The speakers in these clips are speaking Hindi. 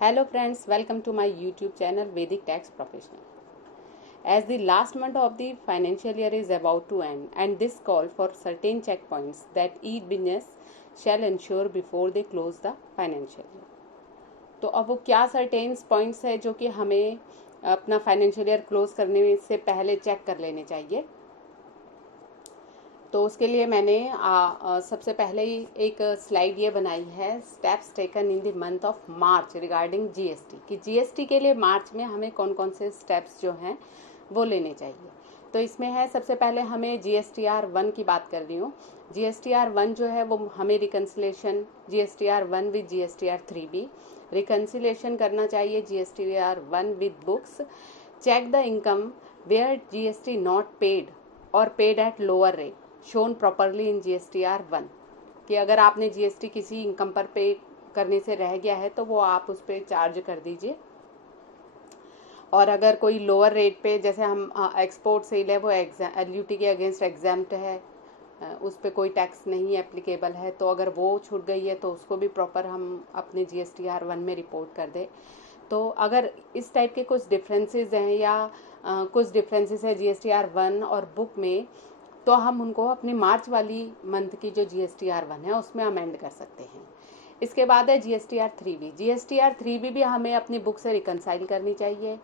Hello friends, welcome to my YouTube channel Vedic Tax Professional. As the last month of the financial year is about to end and this call for certain checkpoints that each business shall ensure before they close the financial year. तो अब वो क्या सर्टेन पॉइंट्स है जो कि हमें अपना फाइनेंशियल ईयर क्लोज करने से पहले चेक कर लेने चाहिए। तो उसके लिए मैंने सबसे पहले ही एक स्लाइड ये बनाई है, steps taken in the month of March regarding GST, कि जीएसटी के लिए मार्च में हमें कौन कौन से स्टेप्स जो हैं वो लेने चाहिए। तो इसमें है, सबसे पहले हमें GSTR 1 की बात कर रही हूँ। GSTR 1 जो है वो हमें reconciliation GSTR 1 with GSTR 3B reconciliation करना चाहिए। GSTR 1 with books, check the income where GST not paid और paid at lower rate shown properly in GSTR 1, कि अगर आपने GST किसी इनकम पर पे करने से रह गया है तो वो आप उस पर चार्ज कर दीजिए। और अगर कोई लोअर रेट पे, जैसे हम एक्सपोर्ट सेल है वो LUT के अगेंस्ट एग्जाम्प्ट है, उस पर कोई टैक्स नहीं एप्लीकेबल है, तो अगर वो छूट गई है तो उसको भी प्रॉपर हम अपने GSTR 1 में रिपोर्ट कर दें। तो अगर इस टाइप के कुछ डिफरेंसेस हैं या कुछ डिफरेंसेस है GSTR 1 और बुक में, तो हम उनको अपनी मार्च वाली मंथ की जो GSTR 1 है उसमें अमेंड कर सकते हैं। इसके बाद है GSTR 3B। GSTR 3B भी हमें अपनी बुक से रिकनसाइल करनी चाहिए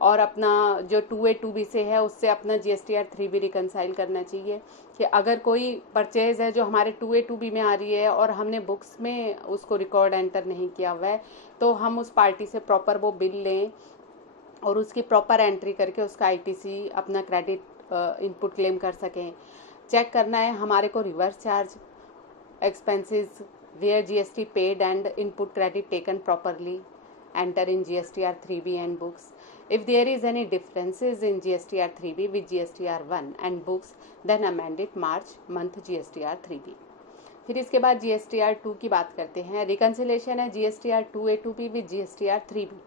और अपना जो 2A 2B से है उससे अपना GSTR 3B रिकनसाइल करना चाहिए। कि अगर कोई परचेज है जो हमारे 2A 2B में आ रही है और हमने बुक्स में उसको रिकॉर्ड एंटर नहीं किया हुआ है, तो हम उस पार्टी से प्रॉपर वो बिल लें और उसकी प्रॉपर एंट्री करके उसका ITC अपना क्रेडिट इनपुट क्लेम कर सकें। चेक करना है हमारे को reverse charge expenses where GST paid and input credit taken properly, enter in GSTR 3B and books. If there is any differences in GSTR 3B with GSTR 1 and books, then amend it March month GSTR 3B. फिर इसके बाद GSTR 2 की बात करते हैं। रिकन्सिलेशन है GSTR 2A 2B with GSTR 3B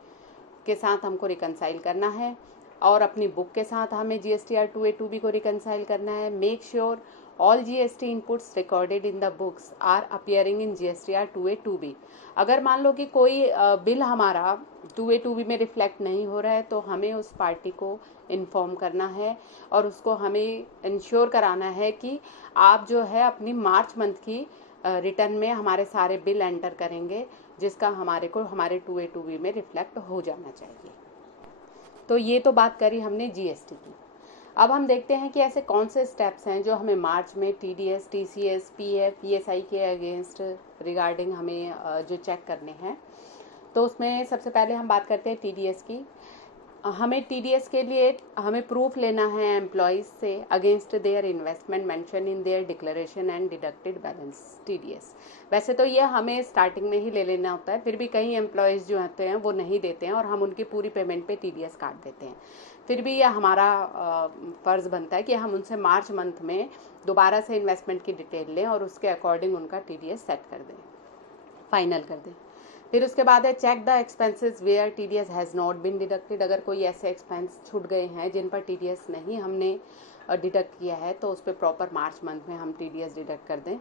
के साथ हमको रिकनसाइल करना है और अपनी बुक के साथ हमें GSTR 2A 2B को रिकनसाइल करना है। Make sure all GST inputs recorded in the books are appearing in GSTR 2A 2B। अगर मान लो कि कोई बिल हमारा 2A 2B में रिफ्लेक्ट नहीं हो रहा है तो हमें उस पार्टी को इन्फॉर्म करना है और उसको हमें इंश्योर कराना है कि आप जो है अपनी मार्च मंथ की रिटर्न में हमारे सारे बिल एंटर करेंगे, जिसका हमारे को हमारे 2A 2B में रिफ्लेक्ट हो जाना चाहिए। तो ये तो बात करी हमने GST की। अब हम देखते हैं कि ऐसे कौन से स्टेप्स हैं जो हमें मार्च में TDS TCS PF ESI के अगेंस्ट रिगार्डिंग हमें जो चेक करने हैं। तो उसमें सबसे पहले हम बात करते हैं TDS की। हमें TDS के लिए हमें प्रूफ लेना है एम्प्लॉयज़ से against their investment mention in their declaration and deducted balance TDS। वैसे तो ये हमें स्टार्टिंग में ही ले लेना होता है, फिर भी कई एम्प्लॉयज़ जो होते हैं वो नहीं देते हैं और हम उनकी पूरी पेमेंट पे TDS काट देते हैं। फिर भी यह हमारा फ़र्ज़ बनता है कि हम उनसे मार्च मंथ में दोबारा से इन्वेस्टमेंट की डिटेल लें और उसके अकॉर्डिंग उनका TDS सेट कर दें, फाइनल कर दें। फिर उसके बाद है check the expenses where TDS has not been deducted. अगर कोई ऐसे एक्सपेंस छूट गए हैं जिन पर TDS नहीं हमने डिडक्ट किया है तो उस पर प्रॉपर मार्च मंथ में हम TDS डिडक्ट कर दें।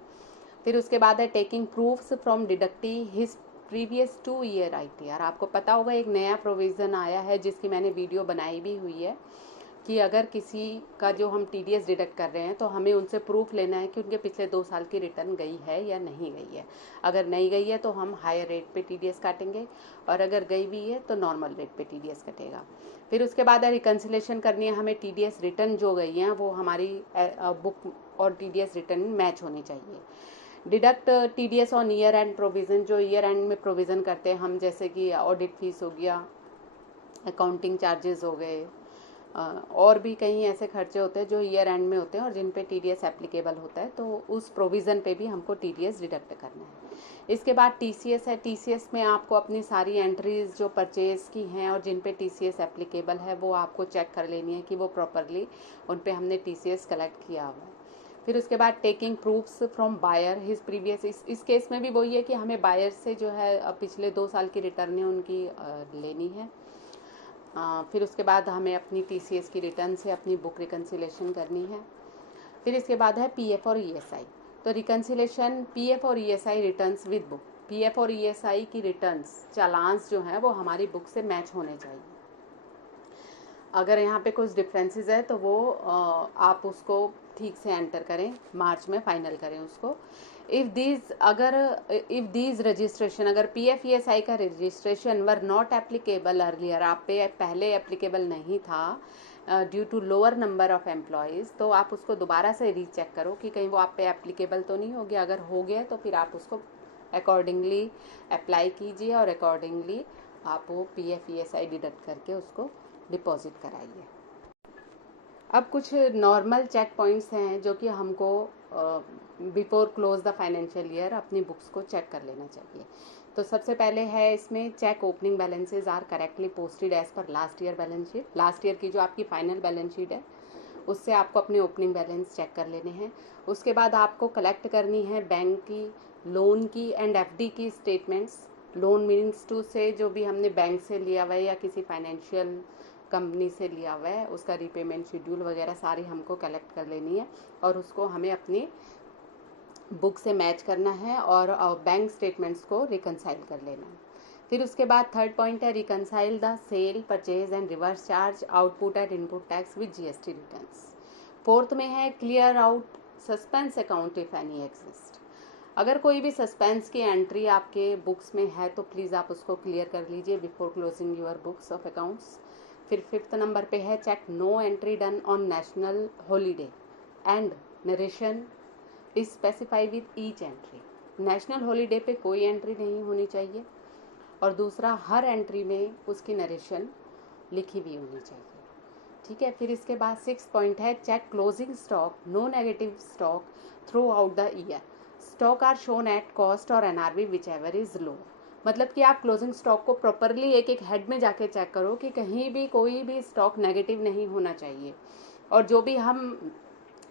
फिर उसके बाद है taking proofs from deductee his previous 2 year ITR। आपको पता होगा एक नया प्रोविज़न आया है जिसकी मैंने वीडियो बनाई भी हुई है कि अगर किसी का जो हम TDS डिडक्ट कर रहे हैं तो हमें उनसे प्रूफ लेना है कि उनके पिछले 2 साल की रिटर्न गई है या नहीं गई है। अगर नहीं गई है तो हम हायर रेट पे TDS काटेंगे और अगर गई भी है तो नॉर्मल रेट पे TDS कटेगा। फिर उसके बाद रिकन्सिलेशन करनी है हमें। TDS रिटर्न जो गई हैं वो हमारी बुक और TDS रिटर्न मैच होनी चाहिए। Deduct TDS on year and provision, जो ईयर एंड में प्रोविज़न करते हैं हम, जैसे कि ऑडिट फीस हो गया, अकाउंटिंग चार्जेस हो गए, और भी कई ऐसे खर्चे होते हैं जो ईयर एंड में होते हैं और जिन पे TDS एप्लीकेबल होता है, तो उस प्रोविज़न पे भी हमको TDS डिडक्ट करना है। इसके बाद TCS है। TCS में आपको अपनी सारी एंट्रीज जो परचेज़ की हैं और जिन पे TCS एप्लीकेबल है वो आपको चेक कर लेनी है कि वो प्रॉपरली उन पे हमने TCS कलेक्ट किया हुआ है। फिर उसके बाद taking proofs from buyer his previous, इस केस में भी वही है कि हमें बायर से जो है पिछले 2 साल की रिटर्न उनकी लेनी है। फिर उसके बाद हमें अपनी TCS की रिटर्न से अपनी बुक रिकन्सिलेशन करनी है। फिर इसके बाद है PF और ESI। तो रिकन्सिलेशन PF और ESI returns with book, PF और ईएसआई की रिटर्न्स चालान्स जो हैं वो हमारी बुक से मैच होने चाहिए। अगर यहाँ पे कुछ डिफरेंसेस है तो वो आप उसको ठीक से एंटर करें, मार्च में फाइनल करें उसको। इफ़ दीज रजिस्ट्रेशन, अगर पीएफ ईएसआई का registration whether not applicable earlier, आप पे पहले एप्लीकेबल नहीं था due to lower number of employees, तो आप उसको दोबारा से रीचेक करो कि कहीं वो आप पे एप्लीकेबल तो नहीं हो गया। अगर हो गया तो फिर आप उसको अकॉर्डिंगली अप्लाई कीजिए और अकॉर्डिंगली आप वो पीएफ ईएसआई डिडक्ट करके उसको डिपॉजिट कराइए। अब कुछ नॉर्मल चेक पॉइंट्स हैं जो कि हमको before close the financial year अपनी बुक्स को चेक कर लेना चाहिए। तो सबसे पहले है इसमें check opening balances are correctly posted as per last year balance sheet. Last year की जो आपकी फाइनल बैलेंस शीट है उससे आपको अपने ओपनिंग बैलेंस चेक कर लेने हैं। उसके बाद आपको कलेक्ट करनी है बैंक की, लोन की एंड एफडी की स्टेटमेंट्स। लोन मीन्स टू से जो भी हमने बैंक से लिया हुआ है या किसी फाइनेंशियल कंपनी से लिया हुआ है उसका रीपेमेंट शेड्यूल वगैरह सारी हमको कलेक्ट कर लेनी है और उसको हमें अपनी बुक से मैच करना है और बैंक स्टेटमेंट्स को रिकनसाइल कर लेना है। फिर उसके बाद थर्ड पॉइंट है reconcile the sale, purchase and reverse charge, output and input tax with GST returns. Fourth में है clear out suspense account if any exist. अगर कोई भी सस्पेंस की एंट्री आपके बुक्स में है तो प्लीज़ आप उसको क्लियर कर लीजिए before closing your books of accounts. फिर फिफ्थ नंबर पे है check no entry done on national holiday and narration is specify with each entry. National holiday पे कोई एंट्री नहीं होनी चाहिए और दूसरा हर एंट्री में उसकी नरेशन लिखी भी होनी चाहिए। ठीक है। फिर इसके बाद 6 पॉइंट है check closing stock, no negative stock throughout the year, stock are shown at cost और NRV whichever is low. मतलब कि आप क्लोजिंग स्टॉक को प्रॉपरली एक एक हेड में जाके चेक करो कि कहीं भी कोई भी स्टॉक नेगेटिव नहीं होना चाहिए और जो भी हम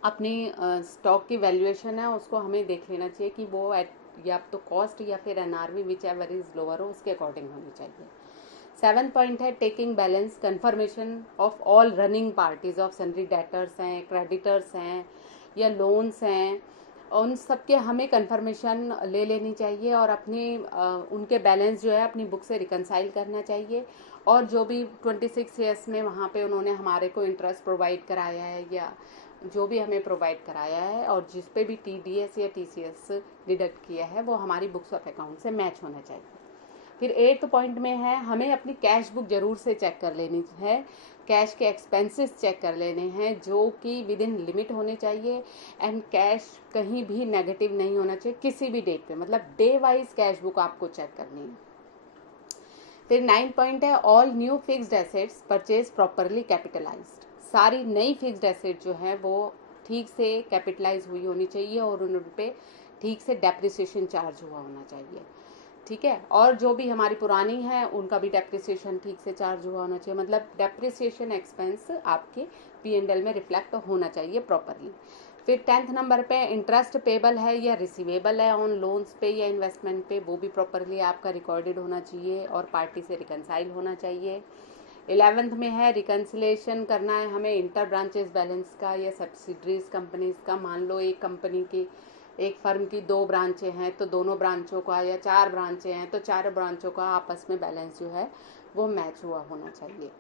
अपनी स्टॉक की वैल्यूएशन है उसको हमें देख लेना चाहिए कि वो एट या तो कॉस्ट या फिर NRV whichever is lower हो उसके अकॉर्डिंग होनी चाहिए। 7 पॉइंट है taking balance confirmation of all running parties of sundry debtors हैं, क्रेडिटर्स हैं या लोन्स हैं, उन सब के हमें कन्फर्मेशन ले लेनी चाहिए और अपनी उनके बैलेंस जो है अपनी बुक से रिकनसाइल करना चाहिए। और जो भी 26 ईयर्स में वहाँ पे उन्होंने हमारे को इंटरेस्ट प्रोवाइड कराया है या जो भी हमें प्रोवाइड कराया है और जिस पे भी टीडीएस या टीसीएस डिडक्ट किया है वो हमारी बुक्स ऑफ अकाउंट से मैच होना चाहिए। फिर 8th पॉइंट में है हमें अपनी कैश बुक ज़रूर से चेक कर लेनी है, कैश के एक्सपेंसेस चेक कर लेने हैं जो कि विद इन लिमिट होने चाहिए एंड कैश कहीं भी नेगेटिव नहीं होना चाहिए किसी भी डेट पे, मतलब डे वाइज कैश बुक आपको चेक करनी है। फिर 9 पॉइंट है all new fixed assets purchase properly capitalised. सारी नई फिक्स्ड एसेट जो है वो ठीक से कैपिटलाइज हुई होनी चाहिए और उन पे ठीक से डेप्रिसिएशन चार्ज हुआ होना चाहिए। ठीक है। और जो भी हमारी पुरानी है उनका भी डेप्रिसिएशन ठीक से चार्ज हुआ होना चाहिए, मतलब डेप्रिसिएशन एक्सपेंस आपके P&L में रिफ्लेक्ट होना चाहिए प्रॉपरली। फिर 10th नंबर पे इंटरेस्ट पेबल है या रिसीवेबल है ऑन लोन्स पे या इन्वेस्टमेंट पे, वो भी प्रॉपरली आपका रिकॉर्डेड होना चाहिए और पार्टी से रिकनसाइल होना चाहिए। 11th में है रिकन्सिलेशन करना है हमें इंटर ब्रांचेस बैलेंस का या सब्सिडरीज कंपनीज का। मान लो एक कंपनी की, एक फर्म की 2 ब्रांचें हैं तो दोनों ब्रांचों का, या 4 ब्रांचें हैं तो 4 ब्रांचों का आपस में बैलेंस जो है वो मैच हुआ होना चाहिए।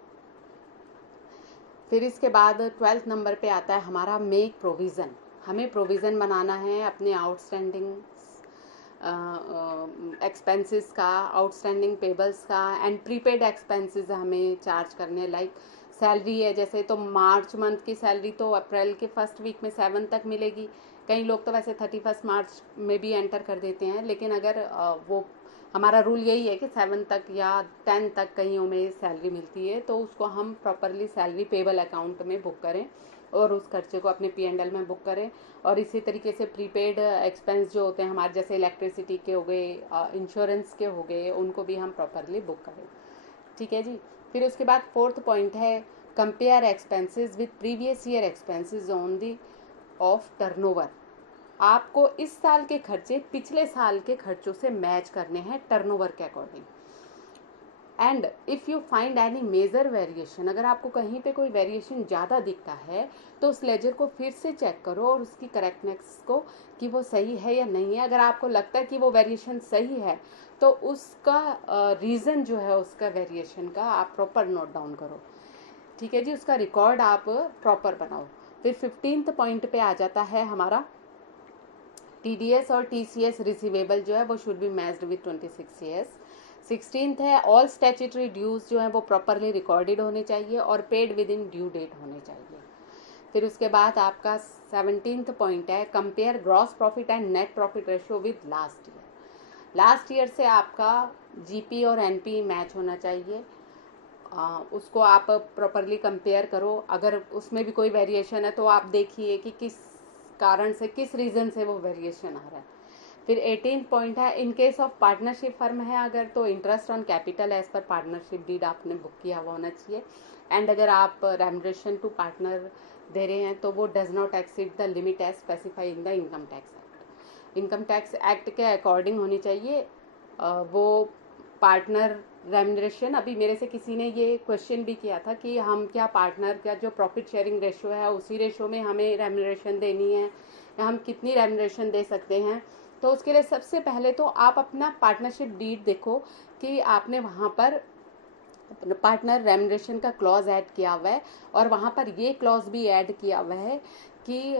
फिर इसके बाद 12th नंबर पे आता है हमारा मेक प्रोविज़न। हमें प्रोविज़न बनाना है अपने आउटस्टैंडिंग एक्सपेंसेस का, आउटस्टैंडिंग पेबल्स का एंड प्रीपेड एक्सपेंसेस हमें चार्ज करने। लाइक सैलरी है जैसे, तो मार्च मंथ की सैलरी तो अप्रैल के फर्स्ट वीक में 7 तक मिलेगी। कई लोग तो वैसे 31 मार्च में भी एंटर कर देते हैं, लेकिन अगर वो हमारा रूल यही है कि 7 तक या 10 तक कईयों में सैलरी मिलती है तो उसको हम प्रॉपरली सैलरी पेबल अकाउंट में बुक करें और उस खर्चे को अपने P&L में बुक करें। और इसी तरीके से प्रीपेड एक्सपेंस जो होते हैं हमारे, जैसे इलेक्ट्रिसिटी के हो गए, इंश्योरेंस के हो गए, उनको भी हम प्रॉपरली बुक करें। ठीक है जी। फिर उसके बाद 4th पॉइंट है compare expenses with previous year expenses on the of turnover. आपको इस साल के खर्चे पिछले साल के खर्चों से मैच करने हैं टर्नओवर के according. And if you find any major variation, अगर आपको कहीं पे कोई वेरिएशन ज़्यादा दिखता है तो उस लेजर को फिर से चेक करो और उसकी करेक्टनेस को कि वो सही है या नहीं है। अगर आपको लगता है कि वो वेरिएशन सही है तो उसका रीज़न जो है उसका वेरिएशन का आप प्रॉपर नोट डाउन करो, ठीक है जी, उसका रिकॉर्ड आप प्रॉपर बनाओ। फिर 15th पॉइंट पे आ जाता है हमारा TDS और TCS रिसीवेबल जो है वो should be matched with 26 years. 16th है ऑल स्टैट्यूटरी ड्यूज जो है वो प्रॉपरली रिकॉर्डेड होने चाहिए और paid within due date होने चाहिए। फिर उसके बाद आपका 17th पॉइंट है compare gross profit and net profit ratio with last year. Last year से आपका GP और NP मैच होना चाहिए, उसको आप प्रॉपरली कंपेयर करो। अगर उसमें भी कोई वेरिएशन है तो आप देखिए कि किस कारण से, किस रीज़न से वो वेरिएशन आ रहा है। फिर 18th पॉइंट है in case of partnership firm है अगर तो interest on capital as per partnership deed आपने बुक किया हुआ होना चाहिए। एंड अगर आप रेम्युनरेशन टू पार्टनर दे रहे हैं तो वो does not exceed the limit as specify in the income tax act. Income tax act के अकॉर्डिंग होनी चाहिए वो पार्टनर रेम्युनरेशन। अभी मेरे से किसी ने ये क्वेश्चन भी किया था कि हम क्या पार्टनर का जो प्रॉफिट शेयरिंग रेशियो है उसी रेशियो में हमें रेम्युनरेशन देनी है या हम कितनी रेम्युनरेशन दे सकते हैं। तो उसके लिए सबसे पहले तो आप अपना पार्टनरशिप डीड देखो कि आपने वहाँ पर पार्टनर रेम्युनरेशन का क्लॉज ऐड किया हुआ है और वहाँ पर ये क्लॉज भी ऐड किया हुआ है कि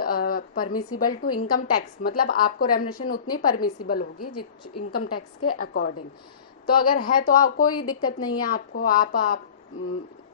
परमिसिबल टू इनकम टैक्स, मतलब आपको रेम्युनरेशन उतनी परमिसिबल होगी जिस इनकम टैक्स के अकॉर्डिंग। तो अगर है तो आप कोई दिक्कत नहीं है आपको, आप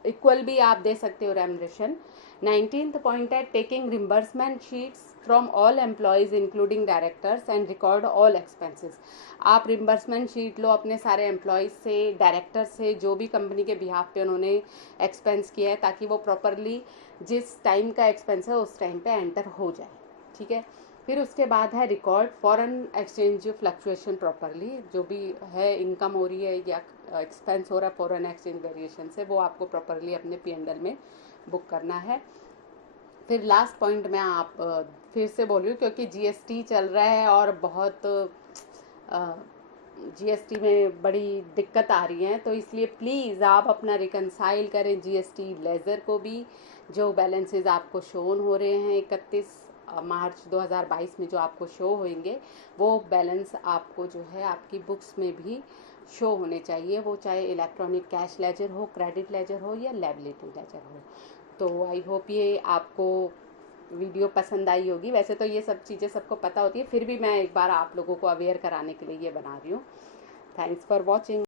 इक्वल भी आप दे सकते हो रेम्युनरेशन। 19th पॉइंट है taking reimbursement sheets from all employees including directors and record all expenses. आप रिम्बर्समेंट शीट लो अपने सारे एम्प्लॉयज़ से, डायरेक्टर से, जो भी कंपनी के बिहाफ पे उन्होंने एक्सपेंस किया है, ताकि वो प्रॉपरली जिस टाइम का एक्सपेंस है उस टाइम पे एंटर हो जाए, ठीक है। फिर उसके बाद है record foreign exchange fluctuation properly, जो भी है इनकम हो रही है या एक्सपेंस हो रहा है फॉरेन एक्सचेंज वेरिएशन से, वो आपको प्रॉपरली अपने P&L में बुक करना है। फिर लास्ट पॉइंट में आप फिर से बोल रही हूँ क्योंकि GST चल रहा है और बहुत GST में बड़ी दिक्कत आ रही है, तो इसलिए प्लीज़ आप अपना रिकनसाइल करें GST लेज़र को भी। जो बैलेंसेस आपको शोन हो रहे हैं 31 मार्च 2022 में जो आपको शो होंगे वो बैलेंस आपको जो है आपकी बुक्स में भी शो होने चाहिए, वो चाहे इलेक्ट्रॉनिक कैश लेजर हो, क्रेडिट लेजर हो या लायबिलिटी लेजर हो। तो आई होप ये आपको वीडियो पसंद आई होगी। वैसे तो ये सब चीज़ें सबको पता होती है, फिर भी मैं एक बार आप लोगों को अवेयर कराने के लिए ये बना रही हूँ। Thanks for watching.